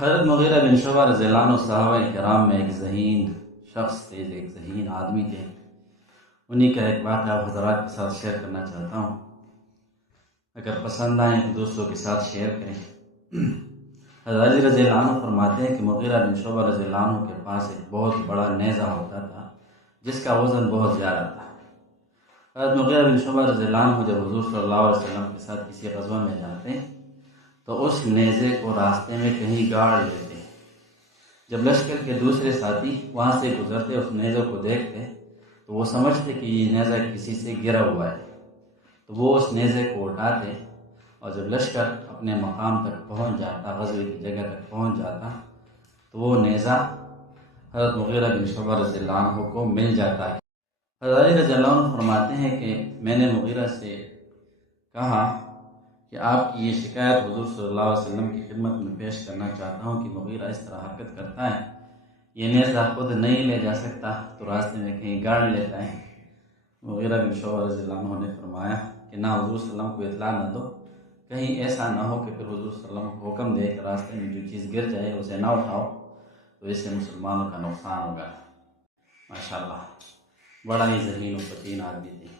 حضرت مغیرہ بن شعبہ رضی اللہ عنہ صحابہ کرام میں ایک ذہین شخص تھے، ایک ذہین آدمی تھے۔ انہی کا ایک واقعہ آپ حضرات کے ساتھ شیئر کرنا چاہتا ہوں، اگر پسند آئیں تو دوستوں کے ساتھ شیئر کریں۔ حضرت علی رضی اللہ عنہ فرماتے ہیں کہ مغیرہ بن شعبہ رضی اللہ عنہ کے پاس ایک بہت بڑا نیزہ ہوتا تھا جس کا وزن بہت زیادہ تھا۔ حضرت مغیرہ بن شعبہ رضی اللہ عنہ جب حضور صلی اللہ علیہ وسلم کے ساتھ کسی غزوہ میں جاتے تو اس نیزے کو راستے میں کہیں گاڑ لیتے۔ جب لشکر کے دوسرے ساتھی وہاں سے گزرتے اس نیزے کو دیکھتے تو وہ سمجھتے کہ یہ نیزہ کسی سے گرا ہوا ہے، تو وہ اس نیزے کو اٹھاتے، اور جب لشکر اپنے مقام تک پہنچ جاتا، غزوے کی جگہ تک پہنچ جاتا، تو وہ نیزہ حضرت مغیرہ بن شعبہ رضی اللہ عنہ کو مل جاتا ہے۔ حضرت علی رضی اللہ عنہ فرماتے ہیں کہ میں نے مغیرہ سے کہا کہ آپ کی یہ شکایت حضور صلی اللہ علیہ وسلم کی خدمت میں پیش کرنا چاہتا ہوں کہ مغیرہ اس طرح حرکت کرتا ہے، یہ نیزہ خود نہیں لے جا سکتا تو راستے میں کہیں گاڑ لیتا ہے۔ مغیرہ بن شعبہ رضی اللہ عنہ نے فرمایا کہ نہ حضور صلی اللہ علیہ وسلم کو اطلاع نہ دو، کہیں ایسا نہ ہو کہ پھر حضور صلی اللہ علیہ وسلم کو حکم دے کہ راستے میں جو چیز گر جائے اسے نہ اٹھاؤ، تو اس سے مسلمانوں کا نقصان ہوگا۔ ماشاءاللہ بڑا ہی ذہین و فطین آدمی تھے۔